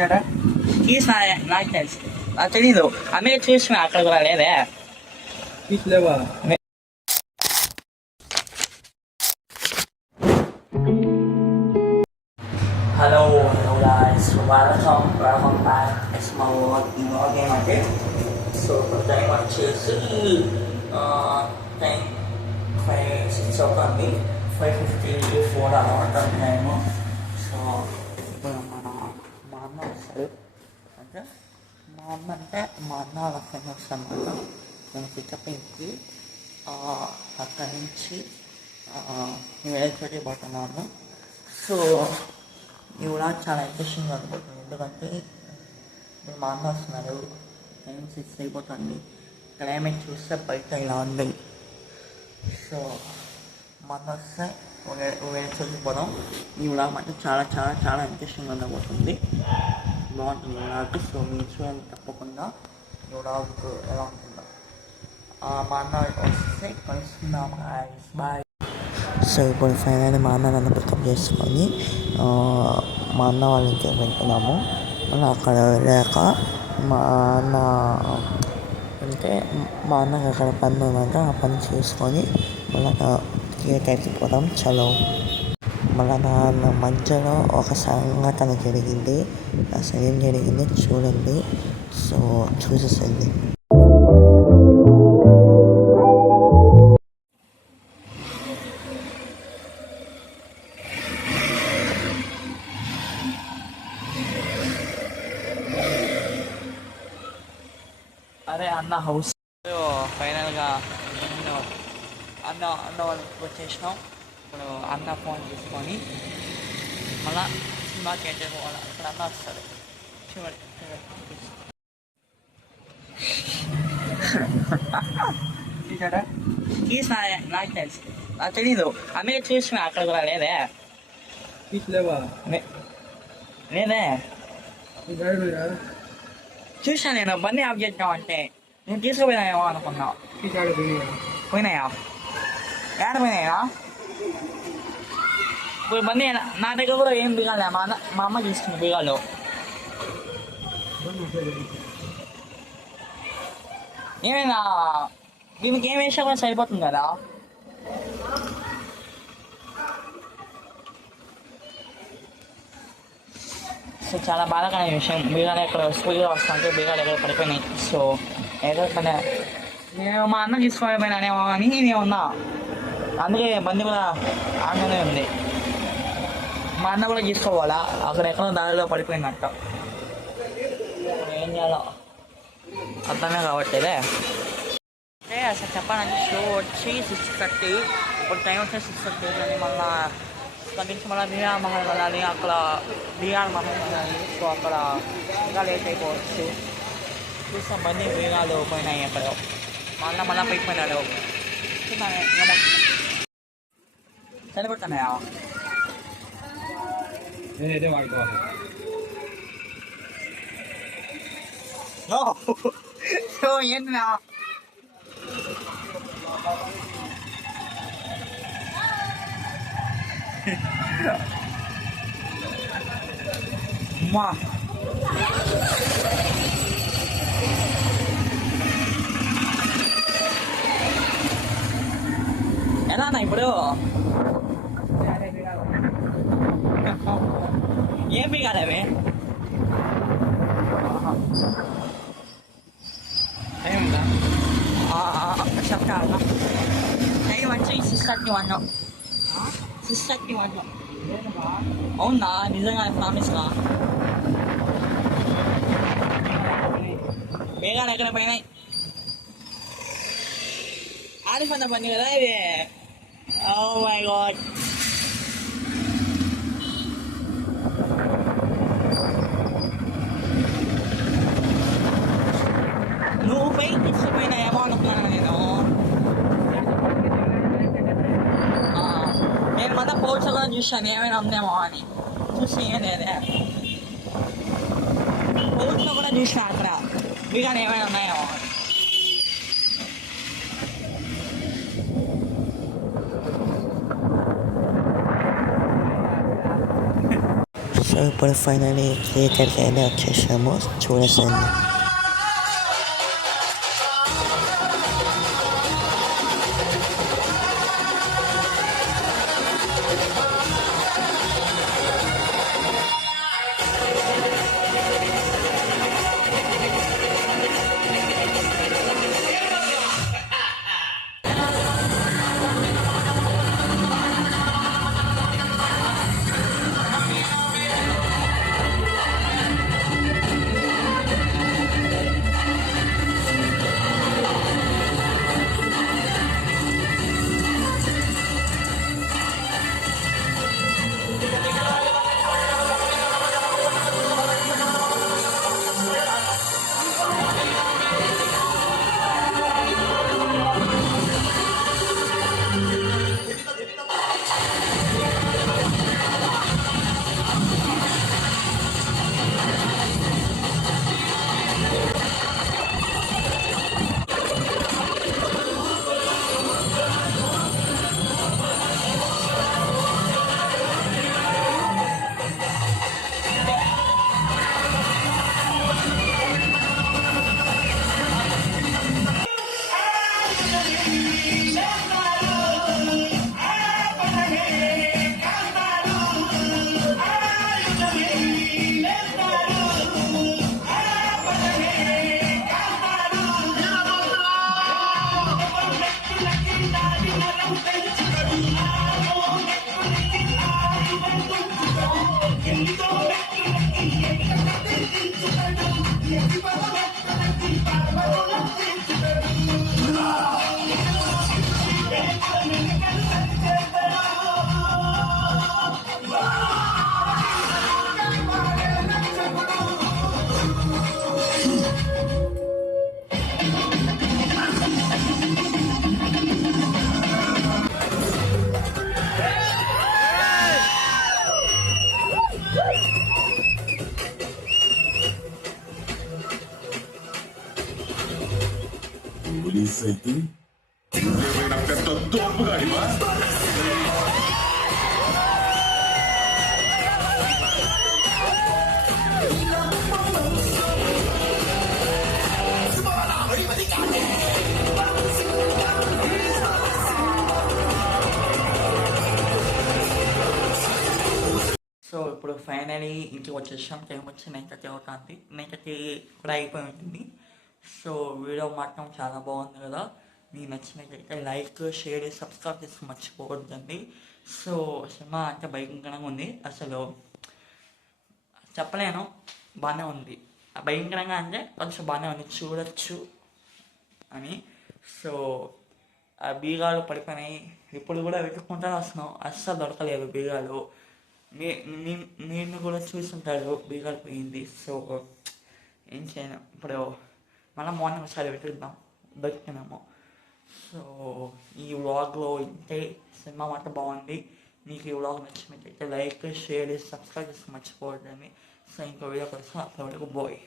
తీసిన నాకు తెలుసు నాకు తెలీదు అందుకే చూసిన అక్కడ కూడా లేదే తీసిలేవా Hello guys, welcome back. It's my vlog game again. So time వచ్చేసి టైం 6 అవుతుంది 5:54 అనమాట టైము. సో ఇప్పుడు మా అన్న వస్తాడు అంటే మా అన్న వాళ్ళ ఫ్రెండ్ వస్తాను అనమాట. నేను పికప్కి అక్కడి నుంచి నేను వెళ్ళిపోతే పోతున్నాను. సో ఈ కూడా చాలా ఇంట్రెస్టింగ్గా అనుకుంటుంది ఎందుకంటే ఇప్పుడు మా అన్న వస్తున్నారు. టైం 6 అయిపోతుంది. క్లైమేట్ చూస్తే బయట ఇలా ఉంది. సో మా అన్న వస్తే వెళ్ళిపోదాం. ఈ వ్లాగ్ అంటే చాలా చాలా చాలా ఇంట్రెస్టింగ్గా ఉండబోతుంది. బాగుంటుంది వ్లాగ్. సో మీరు చూడండి తప్పకుండా ఈ వ్లాగ్ ఎలా ఉంటుందో. మా అన్న వస్తే కలుసుకుందాం. బాయ్. సో ఇప్పుడు ఫైనల్ మా అన్న నన్ను పికప్ చేసుకొని మా అన్న వాళ్ళ ఇంటికి వెళ్తున్నాము. మళ్ళీ అక్కడ వెళ్ళాక మా అన్నకి అక్కడ పని ఉందంటే ఆ పని చేసుకొని మళ్ళీ థియేటర్ అయిపోతాం. చలో మళ్ళీ దాని మధ్యలో ఒక సంఘటన జరిగింది. అసలు ఏం జరిగింది చూడండి. సో చూసేసింది. అరే అన్న హౌస్ ఫైనల్గా అన్న వాళ్ళకి వచ్చేసినాం. ఇప్పుడు అన్న ఫోన్ తీసుకొని మళ్ళా సినిమాకి ఎంటర్ పోవాలి. ఇప్పుడు అన్న వస్తాడు. తీసిన నాకు తెలుసు నాకు తెలీదు అందుకే చూసిన అక్కడ కూడా లేదే తీసిలేవా లేదే చూసాను నేను బండి ఆఫ్ చేద్దాం అంటే నేను తీసుకుపోయినాయేమో అనుకున్నా. పోయినాయా ఏడ పోయినాయా? ఇప్పుడు బండి నా దగ్గర కూడా ఏం బిగాలే. మా అమ్మ తీసుకుంది బిగాలు. ఏమైనా దీనికి ఏం వేసా కూడా సరిపోతుంది కదా. సో చాలా బాధాకరమైన విషయం. బీగాలు ఎక్కడ స్కూల్గా వస్తుంటే బీగాలు ఎక్కడ పడిపోయినాయి. సో ఎక్కడ నేను మా అన్న తీసుకోకపోయినానేమో అని నేను ఉన్నా. అందుకే బండి కూడా ఆగానే ఉంది. మా అన్న కూడా తీసుకోవాలా అక్కడ ఎక్కడో దారిలో పడిపోయిందంట. ఏం చేయాలో అర్థమే కావట్లేదే. అంటే అసలు చెప్పాలంటే షో వచ్చి 6:30. ఇప్పుడు టైం వచ్చి 6:30 అని మళ్ళీ అక్కడి నుంచి మళ్ళీ బీఆర్ మహల్ వెళ్ళాలి. అక్కడ బీఆర్ మహల్ వెళ్ళాలి. సో అక్కడ ఇంకా లేట్ అయిపోవచ్చు. చూసాం బండి బీగాలు పోయినాయి ఎక్కడో. మా అన్న మళ్ళీ పోయిపోయినాడు. చనిపోతున్నాయా? నేనైతే వాడుకోవాలి. ఏంటినా అమ్మా ఎలా అన్నా ఇప్పుడు ఏం బిగాలేవి? చెప్తా టైం వచ్చి 6:31. 6:31 అవునా? నిజంగా ప్రామిస్గా బేగాలు ఎక్కడ పోయినాయి? ఆడిపోయిన పని కదా ఇది. Oh my God. నువ్వు పై తీసుకుపోయినాయేమో అనుకున్నాను నేను. నేను మళ్ళీ పౌచ్ కూడా చూసాను ఏమైనా ఉందేమో అని. చూసి లేదే పౌచ్లో కూడా చూసిన అక్కడ బిగానే ఏమైనా ఉన్నాయేమో. ఇప్పుడు ఫైనల్లీ థియేటర్కి అయితే వచ్చేసాము, చూడేసాను. పోలీస్ అయితే నువ్వేమైనా పెద్ద తోపుగాడివా? సో ఇప్పుడు ఫైనలీ ఇంటికి వచ్చేసాం. టైం వచ్చి 9:30 అవుతుంది. 9:30 కూడా అయిపోయి ఉంటుంది. సో వీడియో మాత్రం చాలా బాగుంది కదా. మీకు నచ్చినట్లయితే లైక్, షేర్, సబ్స్క్రైబ్ చేసి మర్చిపోవద్దండి. సో సినిమా అంటే భయంకరంగా ఉంది, అసలు చెప్పలేను. బాగానే ఉంది, భయంకరంగా అంటే కొంచెం బాగానే ఉంది, చూడొచ్చు అని. సో ఆ బీగాలు పడిపోయినాయి, ఇప్పుడు కూడా వెతుక్కుంటూ వస్తున్నాం, అస్సలు దొరకలేదు బీగాలు. నేను కూడా చూస్తుంటాడు బీగాలు పోయింది. సో ఏం చేయను, ఇప్పుడు మళ్ళీ మార్నింగ్ ఒకసారి వెతుకుదాం, దొరికినాము. సో ఈ వ్లాగ్లో ఇంతే. సినిమా మాత్రం బాగుంది. మీకు ఈ వ్లాగ్ నచ్చినట్లయితే లైక్, షేర్, సబ్స్క్రైబ్ చేసి మర్చిపోవద్దని. సో ఇంకో వీడియో కోసం అప్పటి వరకు బాయ్.